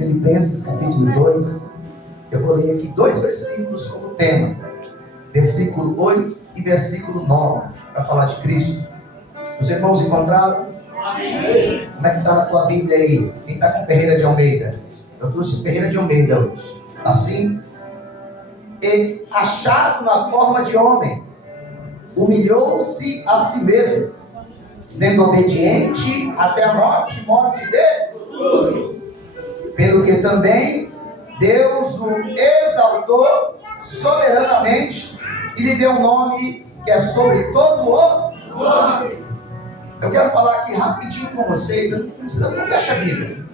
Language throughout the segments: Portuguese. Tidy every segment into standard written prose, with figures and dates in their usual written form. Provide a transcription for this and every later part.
Filipenses capítulo 2. Eu vou ler aqui 2 versículos como tema. Versículo 8 e versículo 9, para falar de Cristo. Os irmãos encontraram? Amém. Como é que está na tua Bíblia aí? Quem está com Ferreira de Almeida? Eu trouxe Ferreira de Almeida hoje. Assim, ele, achado na forma de homem, humilhou-se a si mesmo, sendo obediente até a morte de cruz. Pelo que também Deus o exaltou soberanamente e lhe deu um nome que é sobre todo o nome. Eu quero falar aqui rapidinho com vocês, não fecha a Bíblia.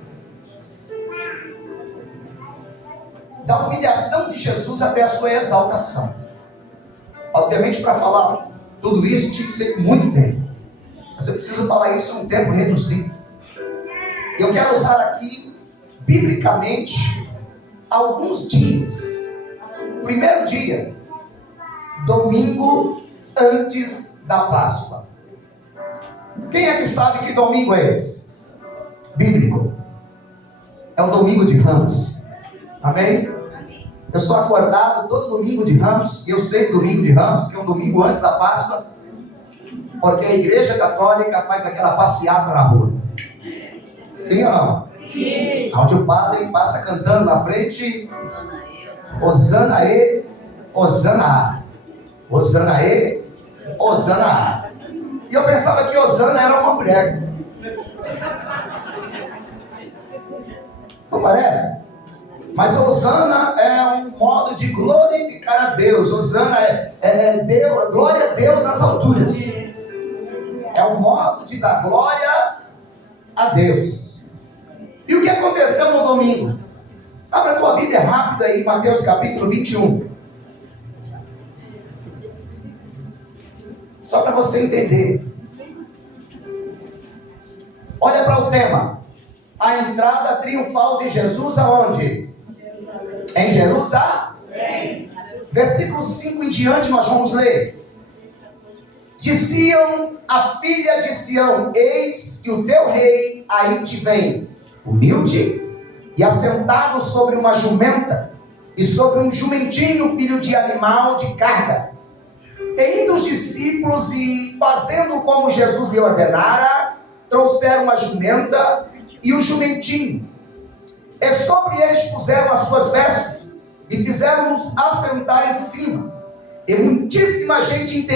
Da humilhação de Jesus até a sua exaltação. Obviamente, para falar tudo isso tinha que ser muito tempo, mas eu preciso falar isso em um tempo reduzido. Eu quero usar aqui biblicamente alguns dias. Primeiro dia, domingo antes da Páscoa. Quem é que sabe que domingo é esse? Bíblico. É o domingo de Ramos. Amém? Eu sou acordado todo domingo de Ramos. Eu sei domingo de Ramos, que é um domingo antes da Páscoa, porque a igreja católica faz aquela passeata na rua. Sim ou não? Sim. Onde o padre passa cantando na frente: Hosana e, Hosana a. Hosana e, Hosana a. E eu pensava que Hosana era uma mulher. Não parece? Mas Hosana é um modo de glorificar a Deus. Hosana é Deus, glória a Deus nas alturas. É um modo de dar glória a Deus. E o que aconteceu no domingo? Abra a tua Bíblia rápido aí, Mateus capítulo 21. Só para você entender. Olha para o tema. A entrada triunfal de Jesus aonde? Em Jerusalém. Versículo 5 em diante nós vamos ler. Diziam a filha de Sião: eis que o teu rei aí te vem, humilde e assentado sobre uma jumenta, e sobre um jumentinho, filho de animal de carga. E indo os discípulos e fazendo como Jesus lhe ordenara, trouxeram a jumenta e o jumentinho, e sobre eles puseram as suas vestes, e fizeram-nos assentar em cima. E muitíssima gente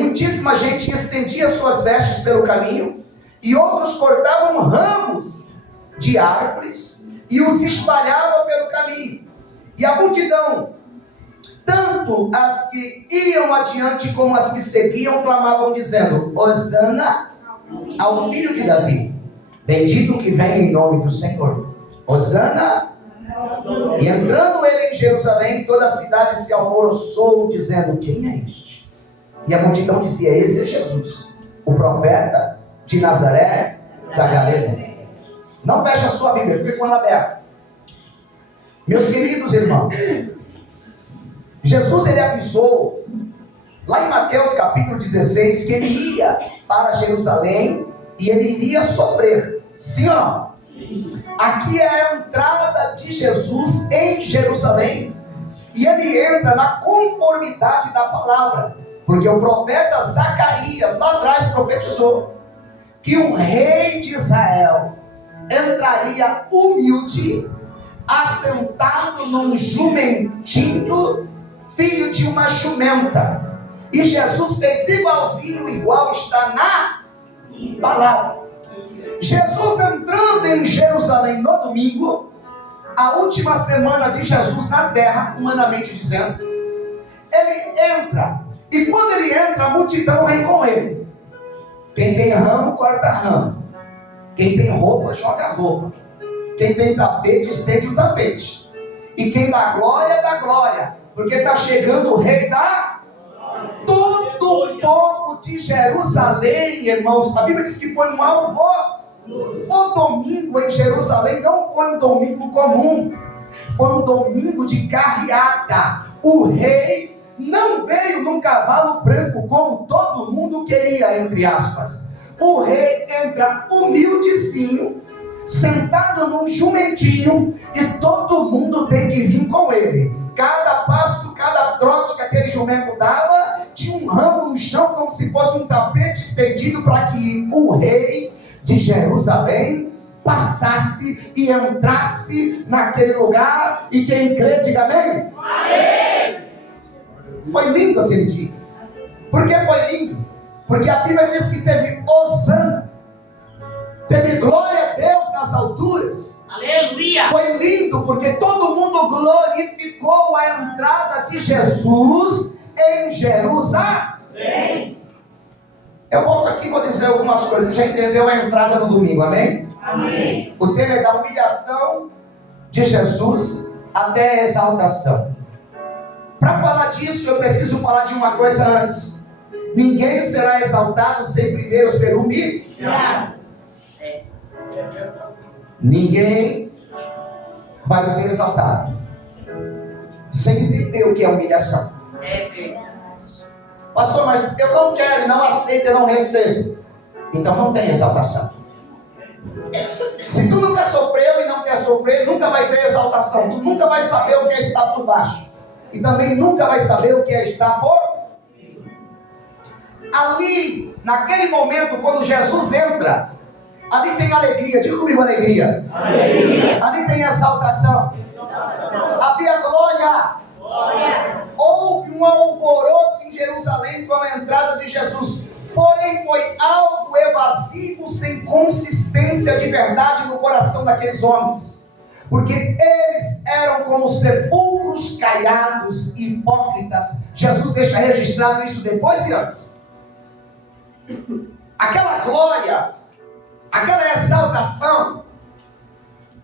muitíssima gente estendia suas vestes pelo caminho, e outros cortavam ramos de árvores e os espalhavam pelo caminho. E a multidão, tanto as que iam adiante como as que seguiam, clamavam dizendo: Hosana ao filho de Davi, bendito que vem em nome do Senhor, Hosana. E entrando ele em Jerusalém, toda a cidade se alvoroçou, dizendo: quem é este? E a multidão dizia: esse é Jesus, o profeta de Nazaré da Galileia. Não feche a sua Bíblia, fique com ela aberta. Meus queridos irmãos, Jesus ele avisou lá em Mateus capítulo 16 que ele ia para Jerusalém e ele iria sofrer. Sim ou não? Sim. Aqui é a entrada de Jesus em Jerusalém, e ele entra na conformidade da palavra, porque o profeta Zacarias lá atrás profetizou que o rei de Israel entraria humilde, assentado num jumentinho, filho de uma jumenta. E Jesus fez igual está na palavra. Jesus entrando em Jerusalém no domingo, a última semana de Jesus na terra, humanamente dizendo, ele entra, e quando ele entra, a multidão vem com ele. Quem tem ramo, corta ramo. Quem tem roupa, joga roupa. Quem tem tapete, estende o tapete. E quem dá glória, porque está chegando o rei da... Todo o povo de Jerusalém, irmãos, a Bíblia diz que foi um alvoroço. O domingo em Jerusalém não foi um domingo comum, foi um domingo de carreata. O rei não veio num cavalo branco como todo mundo queria, entre aspas. o rei entra humildezinho, sentado num jumentinho, e todo mundo tem que vir com ele. Cada passo, cada trote que aquele jumento dava, tinha um ramo no chão, como se fosse um tapete estendido, para que o rei de Jerusalém passasse e entrasse naquele lugar. E quem crê, diga amém. Amém. Foi lindo aquele dia. Por que foi lindo? Porque a Bíblia diz que teve hosana, teve glória a Deus nas alturas. Aleluia. Foi lindo porque todo mundo glorificou a entrada de Jesus em Jerusalém. Eu volto aqui e vou dizer algumas coisas. Você já entendeu a entrada no domingo, amém? Amém. O tema é da humilhação de Jesus até a exaltação. Para falar disso, eu preciso falar de uma coisa antes. Ninguém será exaltado sem primeiro ser humilhado. Ninguém vai ser exaltado sem entender o que é humilhação. Pastor, mas eu não quero, não aceito, eu não recebo. Então não tem exaltação. Se tu nunca sofreu e não quer sofrer, nunca vai ter exaltação. Tu nunca vai saber o que é estar por baixo. E também nunca vai saber o que é estar por cima. Ali, naquele momento, quando Jesus entra, ali tem alegria. Diga comigo, alegria. Alegria. Ali tem exaltação. Havia glória. Houve um alvoroço em Jerusalém com a entrada de Jesus. Porém foi algo evasivo, sem consistência de verdade no coração daqueles homens. Porque eles eram como sepulcros caiados e hipócritas. Jesus deixa registrado isso depois e antes. Aquela glória, aquela exaltação,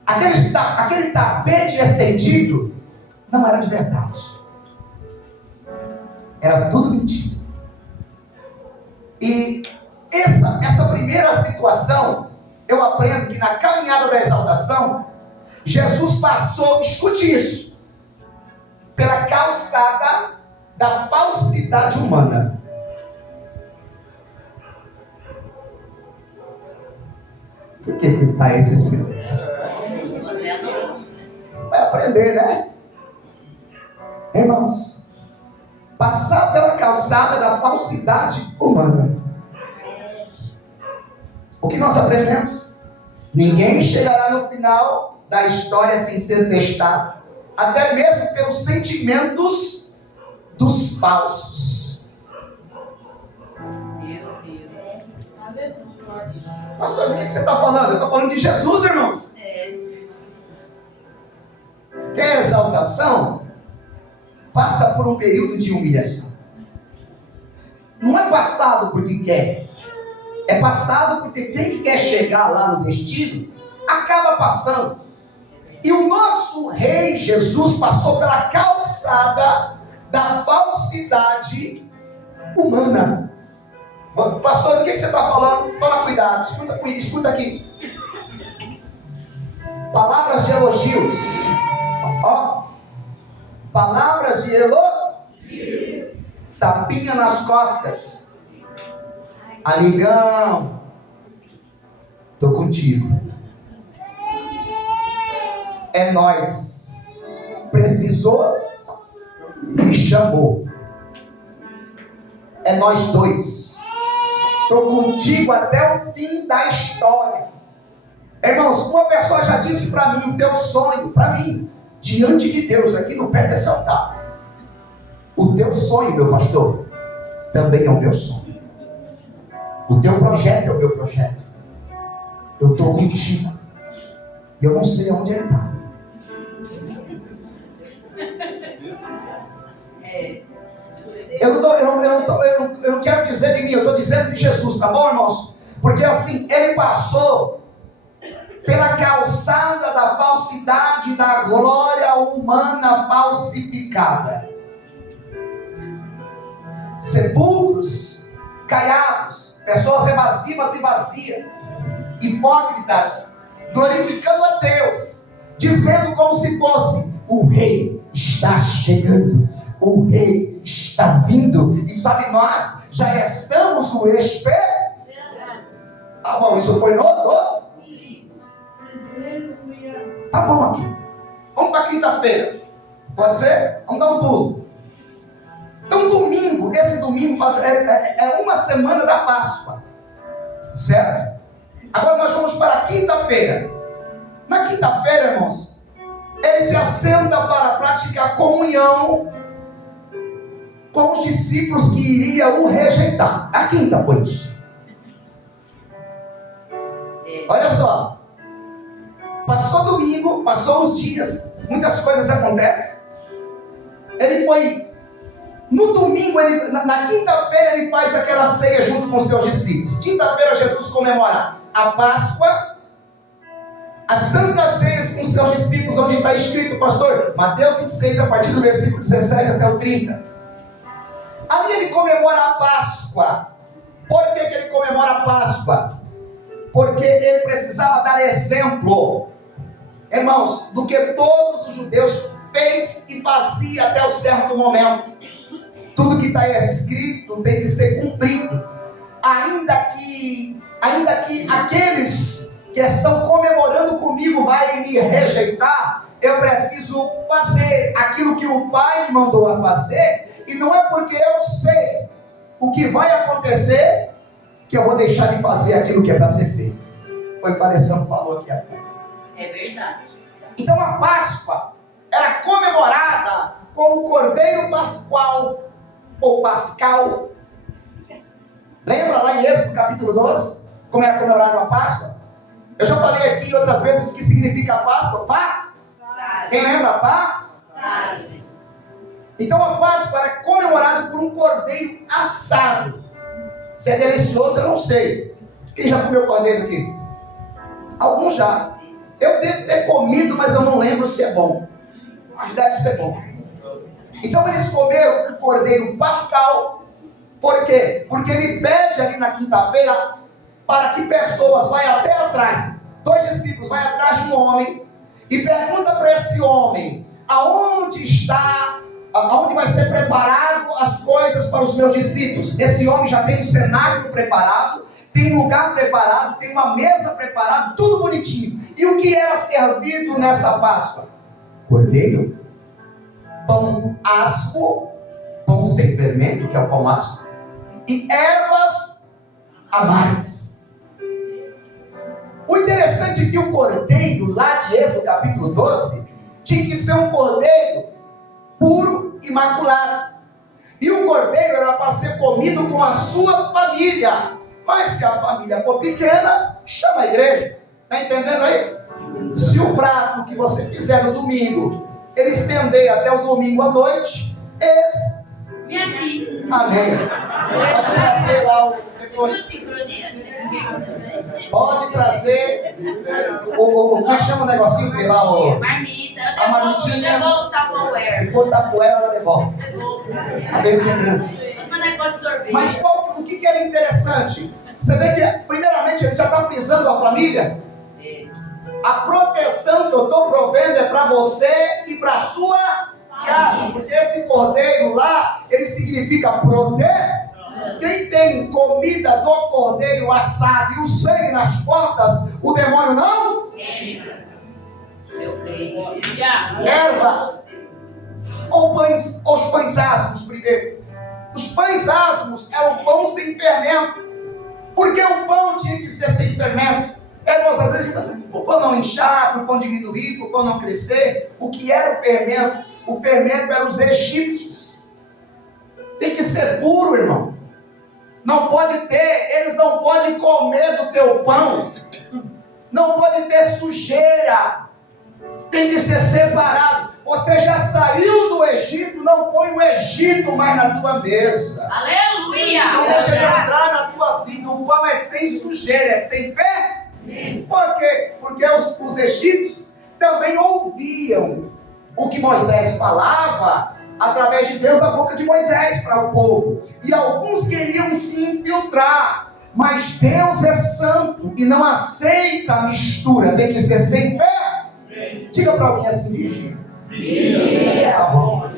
aquele tapete estendido, não era de verdade. Era tudo mentira. E essa primeira situação, eu aprendo que na caminhada da exaltação, Jesus passou, escute isso, pela calçada da falsidade humana. Por que está esse silêncio? Você vai aprender, né? Irmãos, passar pela calçada da falsidade humana. O que nós aprendemos? Ninguém chegará no final da história sem ser testado, até mesmo pelos sentimentos dos falsos. Meu Deus. Pastor, do que você está falando? Eu estou falando de Jesus, irmãos. Quer exaltação? Passa por um período de humilhação. Não é passado porque quer. É passado porque quem quer chegar lá no destino, acaba passando. E o nosso rei Jesus passou pela calçada da falsidade humana. Pastor, do que você está falando? Toma cuidado, escuta aqui. Palavras de elogios. Ó, palavras de elogio. Tapinha nas costas. Amigão, tô contigo. É nós. Precisou, me chamou. É nós dois. Tô contigo até o fim da história. Irmãos, uma pessoa já disse para mim, o teu sonho, para mim, diante de Deus, aqui no pé desse altar, o teu sonho, meu pastor, também é o meu sonho. O teu projeto é o meu projeto. Eu estou contigo. E eu não sei aonde ele está. Eu não quero dizer de mim, eu estou dizendo de Jesus, tá bom, irmãos? Porque assim, ele passou pela calçada da falsidade, da glória humana falsificada. Sepulcros caiados, pessoas evasivas e vazias, hipócritas, glorificando a Deus, dizendo como se fosse: o rei está chegando, o rei está vindo. E sabe, nós já estamos o esperando. Tá bom, isso foi no domingo. Tá bom aqui. Vamos para quinta-feira. Pode ser? Vamos dar um pulo. Então domingo, esse domingo é uma semana da Páscoa. Certo? Agora nós vamos para a quinta-feira. Na quinta-feira, irmãos, ele se assenta para praticar comunhão com os discípulos que iriam o rejeitar. A quinta foi isso. Olha só. Passou domingo, passou os dias, muitas coisas acontecem. Ele foi... No domingo, na quinta-feira, ele faz aquela ceia junto com seus discípulos. Quinta-feira, Jesus comemora a Páscoa, as Santas Ceias com seus discípulos, onde está escrito, pastor, Mateus 26, a partir do versículo 17 até o 30. Ali ele comemora a Páscoa. Por que ele comemora a Páscoa? Porque ele precisava dar exemplo, irmãos, do que todos os judeus fez e fazia até um certo momento. Tudo que está escrito tem que ser cumprido. Ainda que aqueles que estão comemorando comigo vai me rejeitar, eu preciso fazer aquilo que o Pai me mandou a fazer, e não é porque eu sei o que vai acontecer que eu vou deixar de fazer aquilo que é para ser feito. Foi o que o Alessandro falou aqui agora. É verdade. Então a Páscoa era comemorada com o Cordeiro Pascual, ou Pascal. Lembra lá em Êxodo capítulo 12? Como era comemorada a Páscoa? Eu já falei aqui outras vezes o que significa a Páscoa. Pá? Quem lembra? Pá? Então a Páscoa era comemorada por um cordeiro assado. Se é delicioso, eu não sei. Quem já comeu cordeiro aqui? Alguns já. Eu devo ter comido, mas eu não lembro se é bom. Mas deve ser bom. Então eles comeram o cordeiro pascal. Por quê? Porque ele pede ali na quinta-feira para que pessoas vão até atrás. 2 discípulos vão atrás de um homem e pergunta para esse homem: aonde vai ser preparado as coisas para os meus discípulos? Esse homem já tem um cenário preparado, tem um lugar preparado, tem uma mesa preparada, tudo bonitinho. E o que era servido nessa Páscoa? Cordeiro, pão asmo, pão sem fermento, que é o pão asmo, e ervas amargas. O interessante é que o cordeiro, lá de Êxodo capítulo 12, tinha que ser um cordeiro puro, imaculado. E o cordeiro era para ser comido com a sua família. Mas se a família for pequena, chama a igreja. Está entendendo aí? Se o prato que você fizer no domingo, ele estender até o domingo à noite, vem aqui. Amém. Pode trazer lá o pode trazer como é que chama o negocinho que lá o marmita. A marmitinha. Se for tapoeira, ela devolve. A bênção é grande. Mas o que era interessante? Você vê que primeiramente ele já está frisando a família. A proteção que eu estou provendo é para você e para a sua casa. Porque esse cordeiro lá, ele significa proteger. Quem tem comida do cordeiro assado e o sangue nas portas, o demônio não? Eu creio. Ervas. Ou pães, os pães asmos primeiro. Os pães asmos é o pão sem fermento. Porque o pão tinha que ser sem fermento. Nós às vezes a gente pensa, o pão não inchar, o pão diminuir, o pão não crescer. O que era o fermento? O fermento era os egípcios. Tem que ser puro, irmão. Não pode ter, eles não podem comer do teu pão. Não pode ter sujeira. Tem que ser separado. Você já saiu do Egito, não põe o Egito mais na tua mesa. Aleluia! Não deixa ele entrar na tua vida. O pão é sem sujeira, é sem fé. Por quê? Porque os egípcios também ouviam o que Moisés falava através de Deus da boca de Moisés para o povo. E alguns queriam se infiltrar. Mas Deus é santo e não aceita mistura. Tem que ser sem fé. Diga para alguém assim, vigia. Tá bom.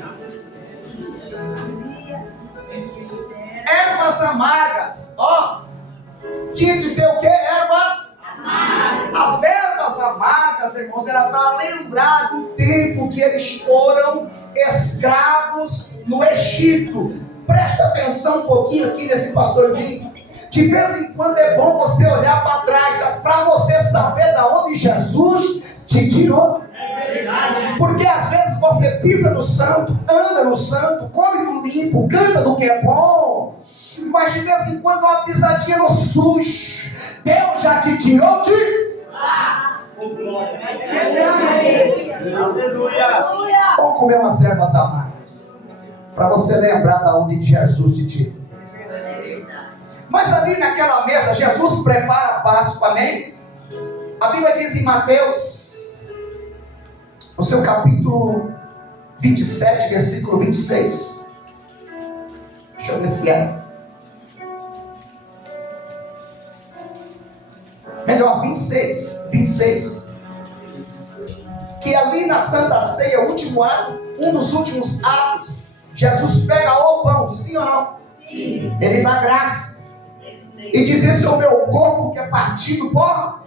Ervas amargas. Ó. Tinha que ter o quê? Ervas facas, irmãos, era para lembrar do tempo que eles foram escravos no Egito. Presta atenção um pouquinho aqui nesse pastorzinho. De vez em quando é bom você olhar para trás, para você saber de onde Jesus te tirou. Porque às vezes você pisa no santo, anda no santo, come do limpo, canta do que é bom, mas de vez em quando uma pisadinha no sujo. Deus já te tirou de lá. Vamos comer umas ervas amargas, para você lembrar de onde Jesus te tirou. Mas ali naquela mesa, Jesus prepara a Páscoa, amém? A Bíblia diz em Mateus, no seu capítulo 27, versículo 26. Deixa eu ver se é. Melhor, 26. Que ali na Santa Ceia, o último ato, um dos últimos atos, Jesus pega o pão, sim ou não? Sim. Ele dá graça. E diz: esse é o meu corpo que é partido por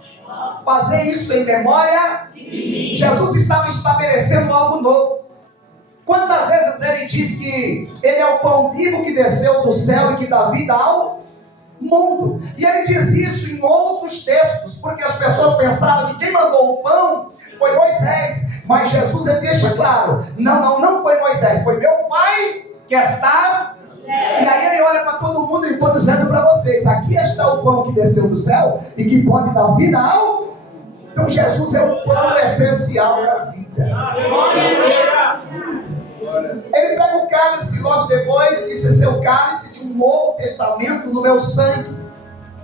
fazer isso em memória. Sim. Jesus estava estabelecendo algo novo. Quantas vezes ele diz que ele é o pão vivo que desceu do céu e que dá vida ao mundo? E ele diz isso em outros textos, porque as pessoas pensavam que quem mandou o pão foi Moisés. Mas Jesus, ele deixa claro: não foi Moisés, foi meu Pai que estás. E aí ele olha para todo mundo e estou dizendo para vocês: aqui está o pão que desceu do céu e que pode dar vida ao. Então Jesus é o pão essencial da vida. Ele pega o cálice logo depois e diz: esse é o cálice de um novo testamento no meu sangue.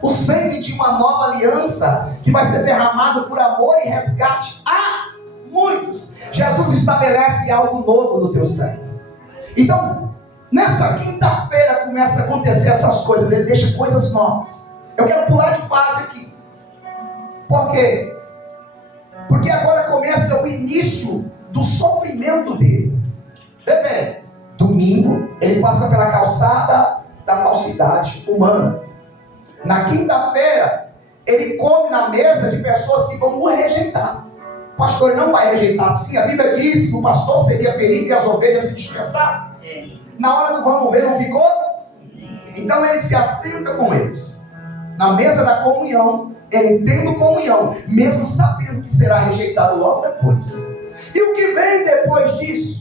O sangue de uma nova aliança que vai ser derramado por amor e resgate a muitos. Jesus estabelece algo novo no teu sangue. Então, nessa quinta-feira começa a acontecer essas coisas. Ele deixa coisas novas. Eu quero pular de fase aqui. Por quê? Porque agora começa o início do sofrimento dele. Bebê, domingo ele passa pela calçada da falsidade humana. Na quinta-feira ele come na mesa de pessoas que vão o rejeitar. O pastor não vai rejeitar sim. A Bíblia diz que o pastor seria ferido e as ovelhas se dispersaram. Na hora do vamos ver não ficou? Então ele se assenta com eles na mesa da comunhão, ele tendo comunhão, mesmo sabendo que será rejeitado logo depois. E o que vem depois disso?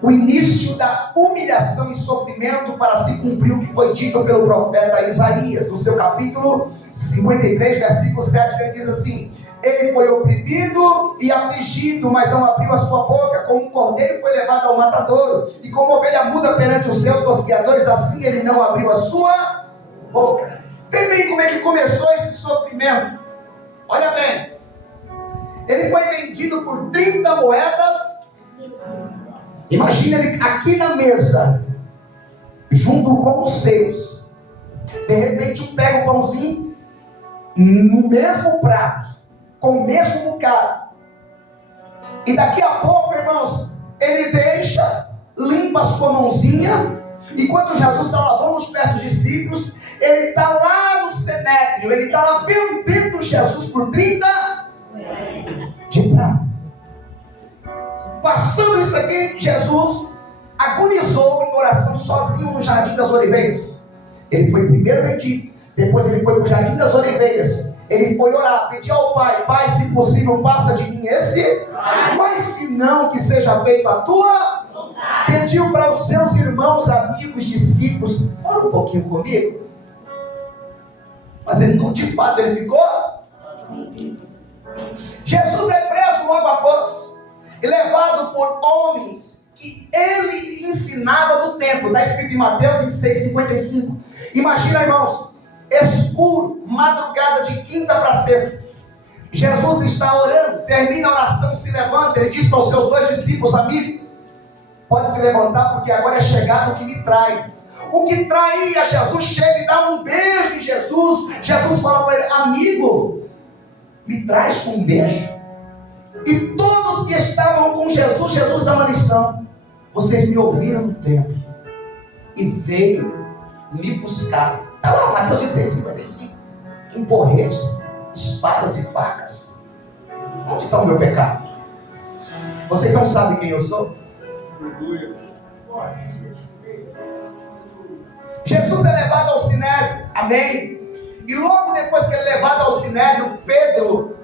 O início da humilhação e sofrimento para se cumprir o que foi dito pelo profeta Isaías, no seu capítulo 53, versículo 7, ele diz assim: ele foi oprimido e afligido, mas não abriu a sua boca. Como um cordeiro foi levado ao matadouro, e como ovelha muda perante os seus tosqueadores, assim ele não abriu a sua boca. Vê bem como é que começou esse sofrimento. Olha bem, ele foi vendido por 30 moedas. Imagina ele aqui na mesa, junto com os seus. De repente pega o pãozinho no mesmo prato, com o mesmo bocado. E daqui a pouco, irmãos, ele deixa, limpa a sua mãozinha. Enquanto Jesus está lavando os pés dos discípulos, ele está lá no cenédrio, ele está lá vendendo Jesus por 30 de prata. Passando isso aqui, Jesus agonizou em oração sozinho no Jardim das Oliveiras. Ele foi primeiro vendido, depois ele foi para o Jardim das Oliveiras. Ele foi orar, pedir ao Pai: Pai, se possível, passa de mim esse, mas se não, que seja feito a tua vontade. Pediu para os seus irmãos, amigos, discípulos: ora um pouquinho comigo. Mas ele não, de fato, ele ficou sozinho. Jesus é preso logo após e levado por homens que ele ensinava do templo. Está escrito em Mateus 26, 55. Imagina, irmãos, escuro, madrugada de quinta para sexta. Jesus está orando, termina a oração, se levanta. Ele diz para os seus 2 discípulos: amigo, pode se levantar, porque agora é chegado o que me trai. O que traía Jesus chega e dá um beijo em Jesus. Jesus fala para ele: amigo, me traz com um beijo? E todos que estavam com Jesus, Jesus dá uma lição: vocês me ouviram no templo e veio me buscar. Está lá, Mateus 16, 55. Com porretes, espadas e facas. Onde está o meu pecado? Vocês não sabem quem eu sou? Jesus é levado ao sinédrio, amém? E logo depois que ele é levado ao sinédrio, Pedro,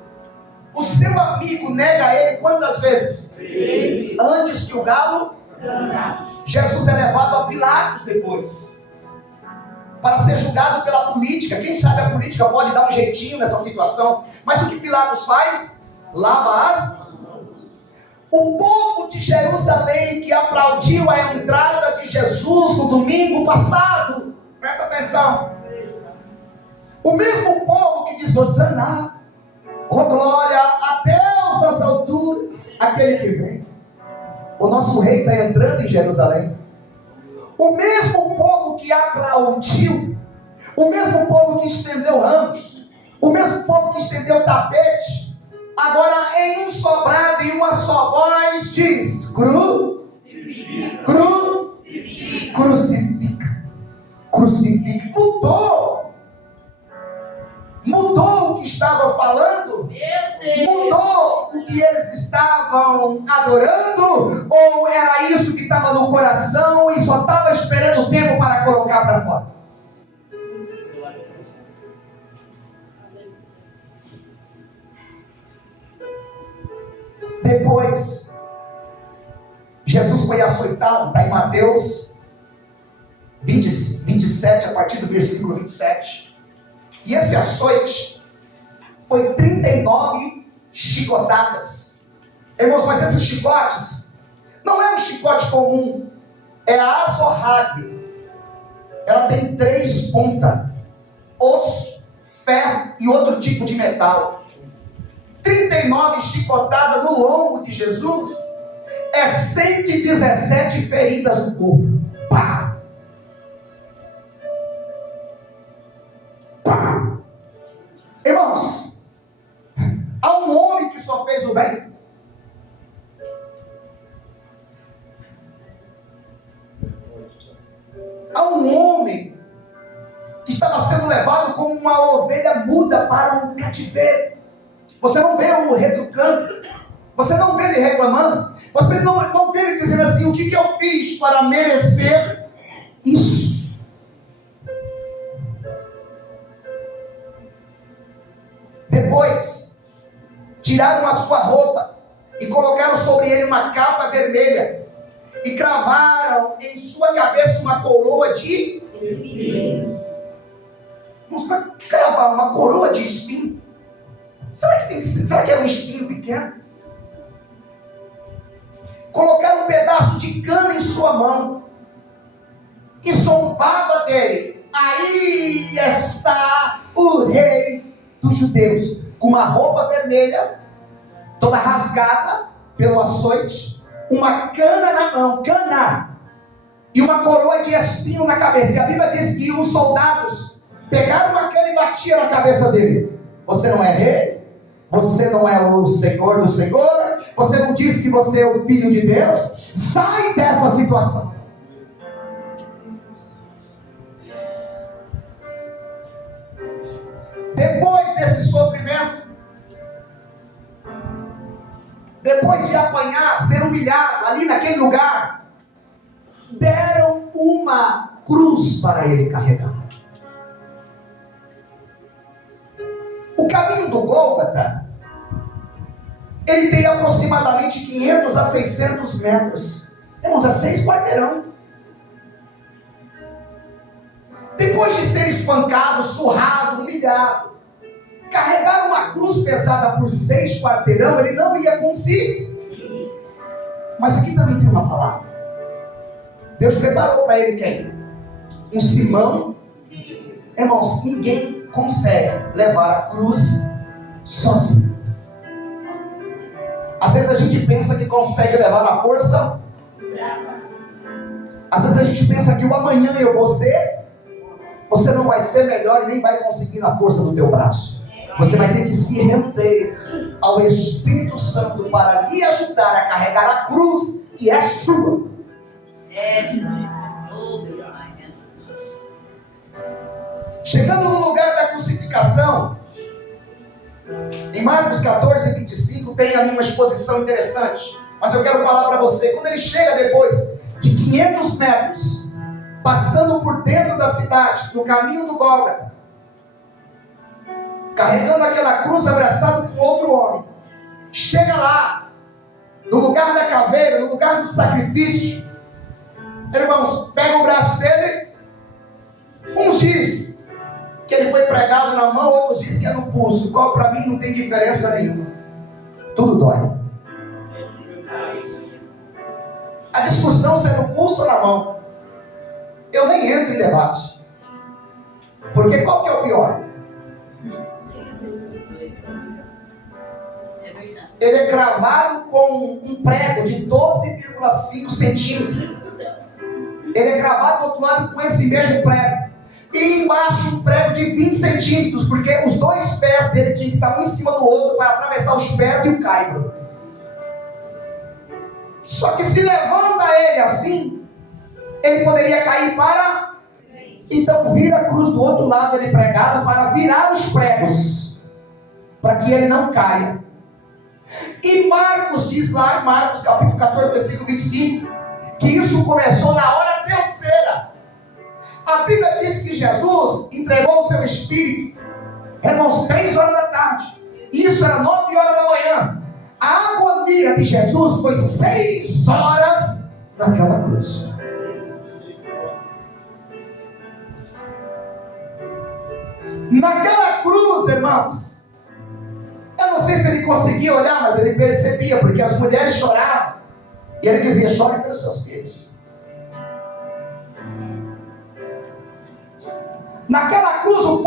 o seu amigo, nega ele quantas vezes? 3. Antes que o galo cantar. Jesus é levado a Pilatos depois, para ser julgado pela política. Quem sabe a política pode dar um jeitinho nessa situação. Mas o que Pilatos faz? Lava as... O povo de Jerusalém que aplaudiu a entrada de Jesus no domingo passado, presta atenção, o mesmo povo que diz Hosana, oh glória a Deus nas alturas, aquele que vem, o nosso rei está entrando em Jerusalém. O mesmo povo que aplaudiu, o mesmo povo que estendeu ramos, o mesmo povo que estendeu tapete, agora em um só brado e uma só voz diz: crucifica. Mudou o que estava falando? Mudou o que eles estavam adorando? Ou era isso que estava no coração e só estava esperando o tempo para colocar para fora? Depois, Jesus foi açoitado, está em Mateus 27, a partir do versículo 27. E esse açoite foi 39 chicotadas. Irmãos, mas esses chicotes não é um chicote comum, é a azorrague. Ela tem 3 pontas: osso, ferro e outro tipo de metal. 39 chicotadas no lombo de Jesus é 117 feridas no corpo. Pá! Pá! Irmãos, há um homem que só fez o bem. Há um homem que estava sendo levado como uma ovelha muda para um cativeiro. Você não vê o retrucando, você não vê ele reclamando, você não vê ele dizendo assim: o que eu fiz para merecer isso? Depois, tiraram a sua roupa e colocaram sobre ele uma capa vermelha e cravaram em sua cabeça uma coroa de espinhos. Vamos para cravar uma coroa de espinho. Será que era um espinho pequeno? Colocaram um pedaço de cana em sua mão e zombava dele. Aí está o rei dos judeus, com uma roupa vermelha, toda rasgada pelo açoite, uma cana na mão, e uma coroa de espinho na cabeça. E a Bíblia diz que os soldados pegaram uma cana e batiam na cabeça dele. Você não é rei? Você não é o Senhor do Senhor? Você não diz que você é o Filho de Deus? Sai dessa situação. Depois desse sofrimento, depois de apanhar, ser humilhado ali naquele lugar, deram uma cruz para ele carregar. O caminho do Gólgota, ele tem aproximadamente 500 a 600 metros. Irmãos, é 6 quarteirão. Depois de ser espancado, surrado, humilhado, carregar uma cruz pesada por 6 quarteirão, ele não ia conseguir. Mas aqui também tem uma palavra. Deus preparou para ele quem? Um Simão. Irmãos, ninguém consegue levar a cruz sozinho. Às vezes a gente pensa que consegue levar na força. Às vezes a gente pensa que o amanhã eu vou ser. Você não vai ser melhor e nem vai conseguir na força do teu braço. Você vai ter que se render ao Espírito Santo para lhe ajudar a carregar a cruz que é sua. Chegando no lugar da crucificação, Em Marcos 14, 25 tem ali uma exposição interessante. Mas eu quero falar para você, quando ele chega depois de 500 metros, passando por dentro da cidade, no caminho do Gólgota, carregando aquela cruz, abraçado com outro homem, chega lá, no lugar da caveira, no lugar do sacrifício, irmãos, pega o braço dele, uns diz que ele foi pregado na mão, outros diz que é no pulso, qual para mim não tem diferença nenhuma, tudo dói. A discussão se é no pulso ou na mão, eu nem entro em debate, porque qual que é o pior? Ele é cravado com um prego de 12,5 centímetros. Ele é cravado do outro lado com esse mesmo prego. E embaixo um prego de 20 centímetros, porque os dois pés dele tinham que estar um em cima do outro para atravessar os pés e o caibro. Só que se levanta ele assim, ele poderia cair para... Então vira a cruz do outro lado, ele pregado, para virar os pregos, para que ele não caia. E Marcos diz lá em Marcos capítulo 14, versículo 25, que isso começou na hora terceira. A Bíblia diz que Jesus entregou o seu Espírito, irmãos, 3 horas da tarde. Isso era 9 horas da manhã. A agonia de Jesus foi 6 horas naquela cruz. Naquela cruz, irmãos, eu não sei se ele conseguia olhar, mas ele percebia, porque as mulheres choravam. E ele dizia: chore pelos seus filhos. Naquela cruz, o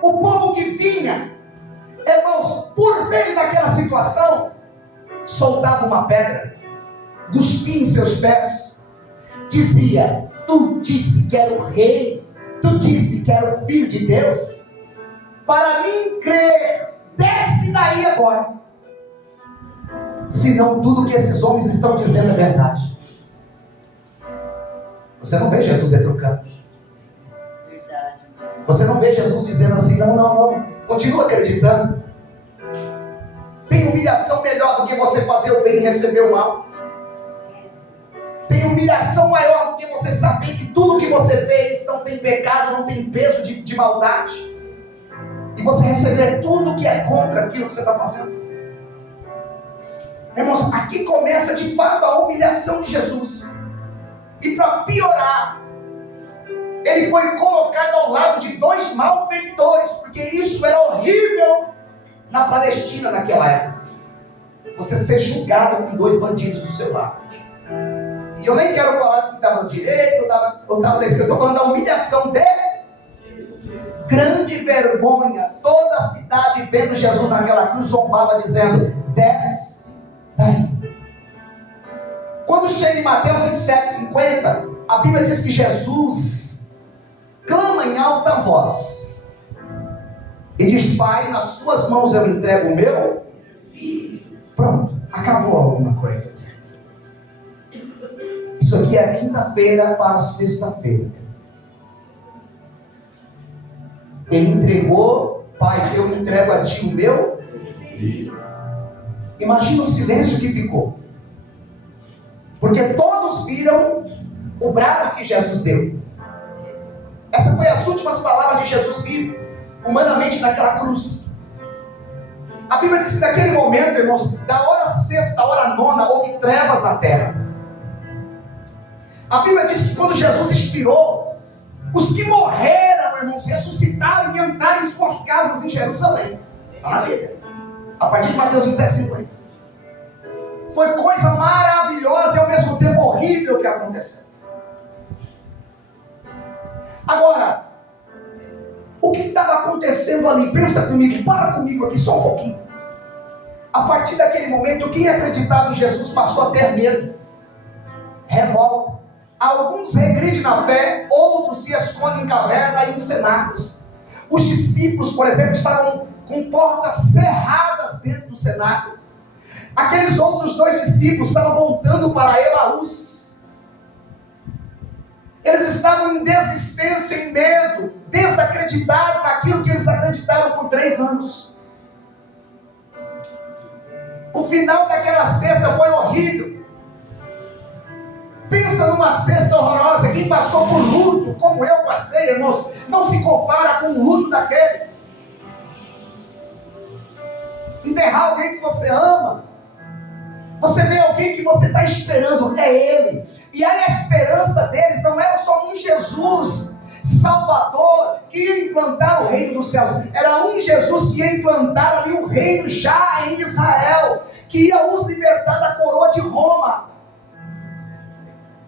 povo que vinha, irmãos, por ver naquela situação, soltava uma pedra, cuspia em seus pés, dizia: tu disse que era o rei, tu disse que era o filho de Deus. Para mim crer, desce daí agora. Senão tudo que esses homens estão dizendo é verdade. Você não vê Jesus retrucando. Você não vê Jesus dizendo assim: não, continua acreditando. Tem humilhação melhor do que você fazer o bem e receber o mal. Tem humilhação maior do que você saber que tudo que você fez não tem pecado, não tem peso de maldade, e você receber tudo que é contra aquilo que você está fazendo. Irmãos, aqui começa de fato a humilhação de Jesus. E para piorar, ele foi colocado ao lado de 2 malfeitores, porque isso era horrível na Palestina naquela época. Você ser julgado com 2 bandidos do seu lado. E eu nem quero falar que estava na direita ou estava na esquerda, eu estou falando da humilhação dele. Grande vergonha, toda a cidade vendo Jesus naquela cruz zombava, dizendo: desce daí. Quando chega em Mateus 27:50, a Bíblia diz que Jesus clama em alta voz e diz: Pai, nas tuas mãos eu entrego o meu filho. Pronto, acabou alguma coisa aqui. Isso aqui é quinta-feira para sexta-feira. Ele entregou: Pai, eu entrego a ti o meu filho. Imagina o silêncio que ficou, porque todos viram o brado que Jesus deu. Essas foram as últimas palavras de Jesus vivo, humanamente, naquela cruz. A Bíblia diz que naquele momento, irmãos, da hora sexta à hora nona, houve trevas na terra. A Bíblia diz que quando Jesus expirou, os que morreram, irmãos, ressuscitaram e entraram em suas casas em Jerusalém. Está na Bíblia, a partir de Mateus 27:50. Foi coisa maravilhosa e ao mesmo tempo horrível que aconteceu. Agora, o que estava acontecendo ali? Pensa comigo, para comigo aqui só um pouquinho. A partir daquele momento, quem acreditava em Jesus passou a ter medo, revolta. Alguns regridem na fé, outros se escondem em caverna e em cenáculos. Os discípulos, por exemplo, estavam com portas cerradas dentro do cenáculo. Aqueles outros 2 discípulos estavam voltando para Emaús. Eles estavam em desistência, em medo, desacreditados naquilo que eles acreditaram por 3 anos. O final daquela cesta foi horrível. Pensa numa cesta horrorosa. Quem passou por luto, como eu passei, irmãos, não se compara com o luto daquele. Enterrar alguém que você ama. Você vê alguém que você está esperando, é ele. E a esperança deles não era só um Jesus Salvador que ia implantar o reino dos céus. Era um Jesus que ia implantar ali o reino já em Israel, que ia os libertar da coroa de Roma.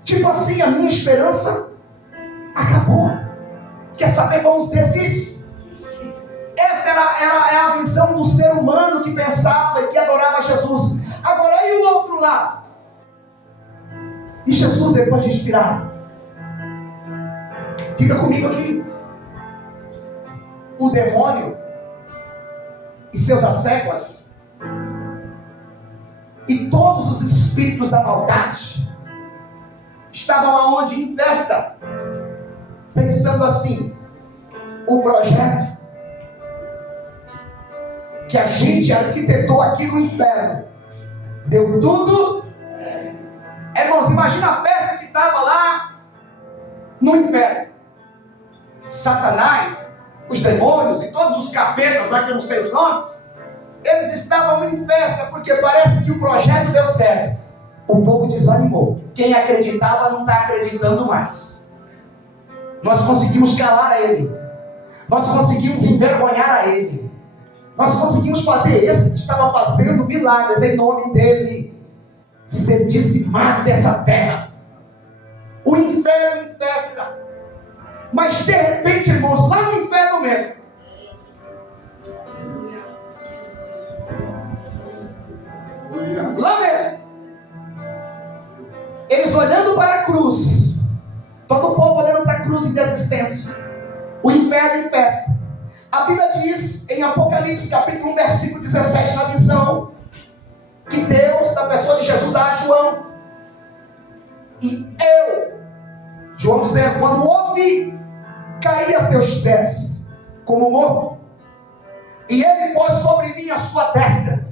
Tipo assim, a minha esperança acabou. Quer saber, vamos desistir? Essa era a visão do ser humano que pensava e que adorava Jesus. Agora, e o outro lado? E Jesus, depois de expirar, fica comigo aqui. O demônio e seus assécuas e todos os espíritos da maldade estavam aonde? Em festa, pensando assim: o projeto que a gente arquitetou aqui no inferno deu tudo. Irmãos, imagina a festa que estava lá no inferno. Satanás, os demônios e todos os capetas lá que eu não sei os nomes, eles estavam em festa porque parece que o projeto deu certo. O povo desanimou. Quem acreditava não está acreditando mais. Nós conseguimos calar ele. Nós conseguimos envergonhar a ele. Nós conseguimos fazer esse que estava fazendo milagres em nome dele ser dizimado dessa terra. O inferno em festa. Mas de repente, irmãos, lá no inferno mesmo, lá mesmo, eles olhando para a cruz, todo o povo olhando para a cruz em desistência, o inferno em festa. A Bíblia diz em Apocalipse capítulo 1 versículo 17, na visão que Deus, na pessoa de Jesus, dá a João. E João dizendo, quando ouvi, caí a seus pés como morto, e ele pôs sobre mim a sua destra,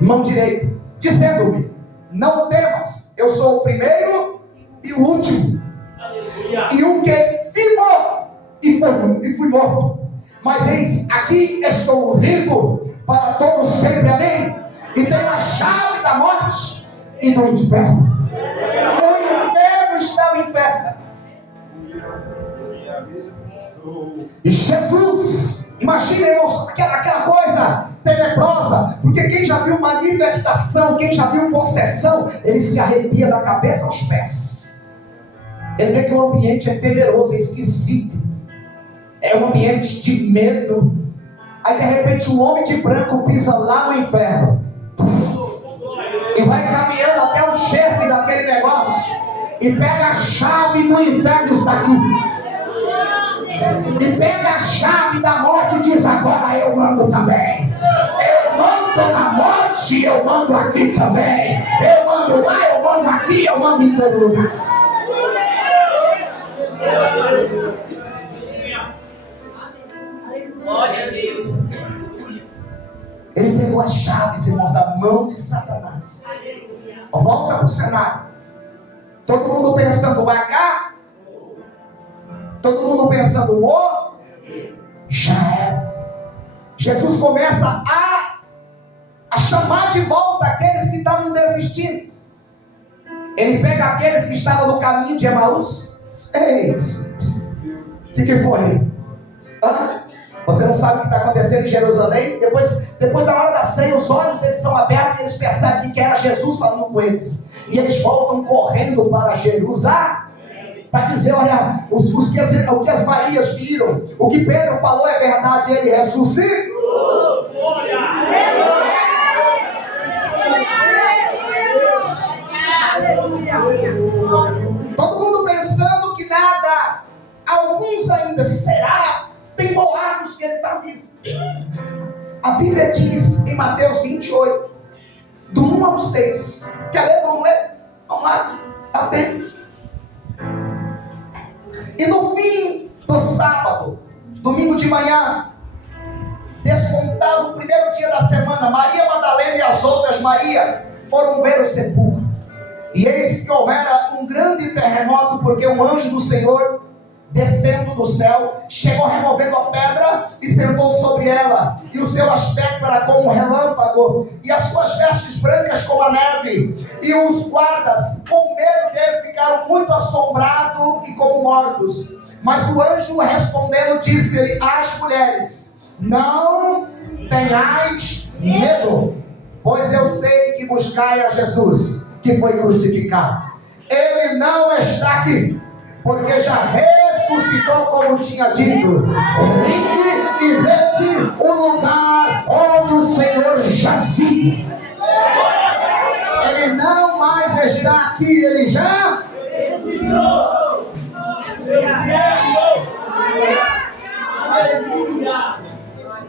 mão direita, dizendo-me: não temas, eu sou o primeiro e o último, e o que vivo e fui morto, mas eis, aqui estou vivo para todos sempre, amém? E tenho a chave da morte e do inferno. O inferno estava em festa. E Jesus, imagina, irmãos, aquela coisa tenebrosa, porque quem já viu manifestação, quem já viu possessão, ele se arrepia da cabeça aos pés. Ele vê que o ambiente é temeroso, é esquisito, é um ambiente de medo. Aí de repente um homem de branco pisa lá no inferno e vai caminhando até o chefe daquele negócio e pega a chave do inferno, está aqui, e pega a chave da morte e diz: agora eu mando também. Eu mando na morte, eu mando aqui também. Eu mando lá, eu mando aqui, eu mando em todo lugar. Glória a Deus. Ele pegou as chaves, irmãos, da mão de Satanás. Volta para o cenário. Todo mundo pensando cá. Todo mundo pensando já era. Jesus começa a chamar de volta aqueles que estavam desistindo. Ele pega aqueles que estavam no caminho de Emaús. Ei, o que foi? Você não sabe o que está acontecendo em Jerusalém? Depois da hora da ceia, os olhos deles são abertos e eles percebem que era Jesus falando com eles. E eles voltam correndo para Jerusalém para dizer: olha, o que as Marias viram, o que Pedro falou é verdade, ele ressuscitou. Todo mundo pensando que nada. Alguns ainda, será? Tem boatos que ele está vivo. A Bíblia diz em Mateus 28, do 1 ao 6. Quer ler? Vamos ler? Vamos lá. Dá tempo. E no fim do sábado, domingo de manhã, descontava o primeiro dia da semana, Maria Madalena e as outras Maria foram ver o sepulcro. E eis que houvera um grande terremoto, porque um anjo do Senhor, descendo do céu, chegou removendo a pedra e sentou sobre ela, e o seu aspecto era como um relâmpago, e as suas vestes brancas como a neve, e os guardas, com medo dele, ficaram muito assombrados e como mortos. Mas o anjo respondendo disse-lhe às mulheres: não tenhais medo, pois eu sei que buscai a Jesus, que foi crucificado. Ele não está aqui, porque já ressuscitou, como tinha dito. Vinde e vede o lugar onde o Senhor jazia. Ele não mais está aqui, ele já ressuscitou.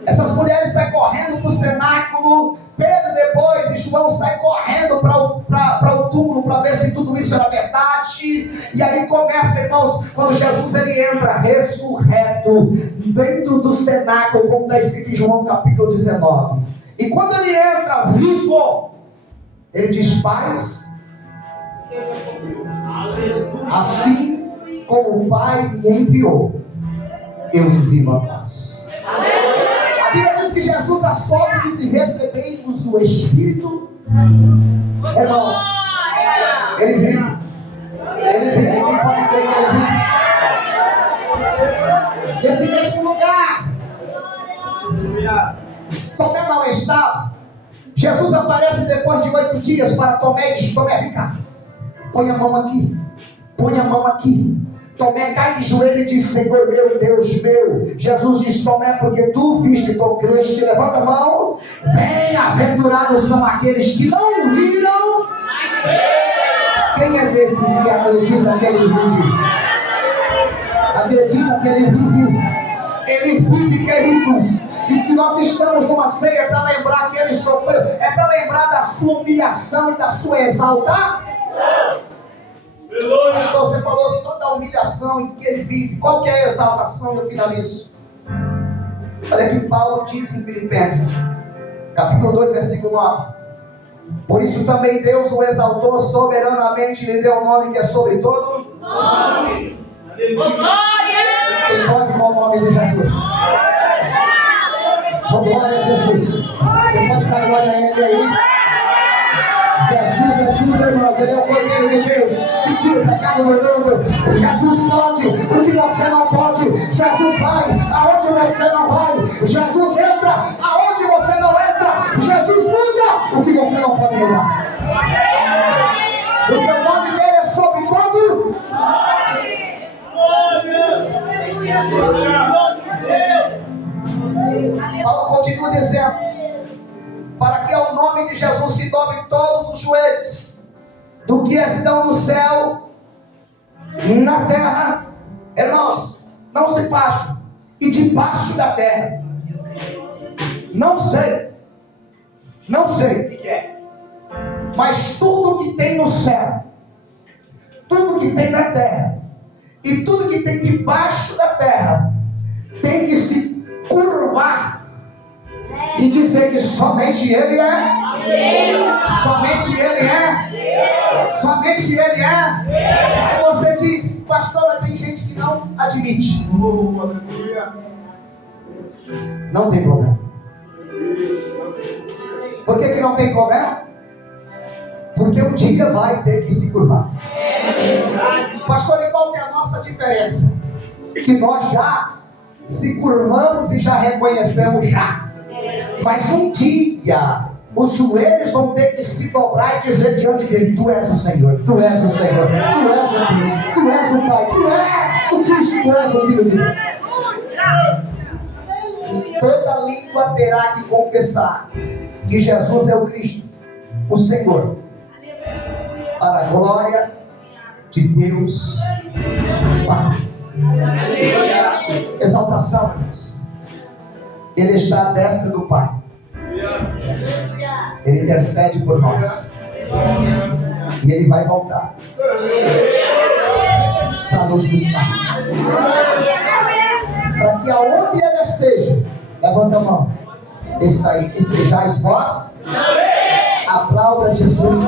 Essas mulheres saem correndo para o cenáculo. Pedro depois e João saem correndo para o túmulo para ver se tudo isso era verdade. E aí começa, irmãos, quando Jesus ele entra ressurreto dentro do cenáculo, como está escrito em João capítulo 19. E quando ele entra vivo, ele diz: paz, assim como o Pai me enviou, eu envio a paz. A Bíblia diz que Jesus assobe e diz: recebei-vos o Espírito. Irmãos, ele vive. Ele vive. Quem pode crer que ele vive? Nesse mesmo lugar, Tomé não estava. Jesus aparece depois de 8 dias para Tomé e diz: Tomé, vem cá, põe a mão aqui, põe a mão aqui. Tomé cai de joelho e diz: Senhor meu e Deus meu. Jesus diz: Tomé, porque tu viste, tu creste. Levanta a mão. Bem-aventurados são aqueles que não viram. Quem é desses que acredita que ele vive? Acredita que ele vive? Ele vive, queridos. E se nós estamos numa ceia, é para lembrar que ele sofreu, é para lembrar da sua humilhação e da sua exaltação. Pastor, você falou só da humilhação em que ele vive. Qual que é a exaltação no final disso? Olha que Paulo diz em Filipenses, capítulo 2, versículo 9. Por isso também Deus o exaltou soberanamente e lhe deu o nome que é sobre todo nome. Quem pode dar o nome de Jesus? Glória a Jesus. Você pode dar glória a ele aí? Jesus é tudo, irmãos. Ele é o Cordeiro de Deus que tira o pecado do mundo. Jesus pode o que você não pode. Jesus vai aonde você não vai. Jesus entra aonde você não entra. Jesus muda o que você não pode mudar. Porque o nome dele é sobre todo. Paulo continua dizendo: para que ao nome de Jesus se dobre todos os joelhos, do que estão no céu, na terra, irmãos, não se pasme, e debaixo da terra. Não sei o que é, mas tudo que tem no céu, tudo que tem na terra, e tudo que tem debaixo da terra, tem que se curvar e dizer que somente Ele é Deus. Somente Ele é Deus. Somente Ele é Deus. Aí você diz: pastor, mas tem gente que não admite. Não tem problema. Por que não tem problema? Porque um dia vai ter que se curvar. Pastor, e qual que é a nossa diferença? Que nós já se curvamos e já reconhecemos já. Mas um dia os joelhos vão ter que se dobrar e dizer diante dele: tu és o Senhor, tu és o Senhor, tu és o Cristo, tu és o Pai, tu és o Cristo, tu és o Filho de Deus. Toda língua terá que confessar que Jesus é o Cristo, o Senhor, para a glória de Deus Pai. Exaltação, irmãos. Ele está à destra do Pai. Ele intercede por nós. E Ele vai voltar para nos buscar. Para que aonde ela esteja, levanta a mão. Estejais vós. Aplauda Jesus.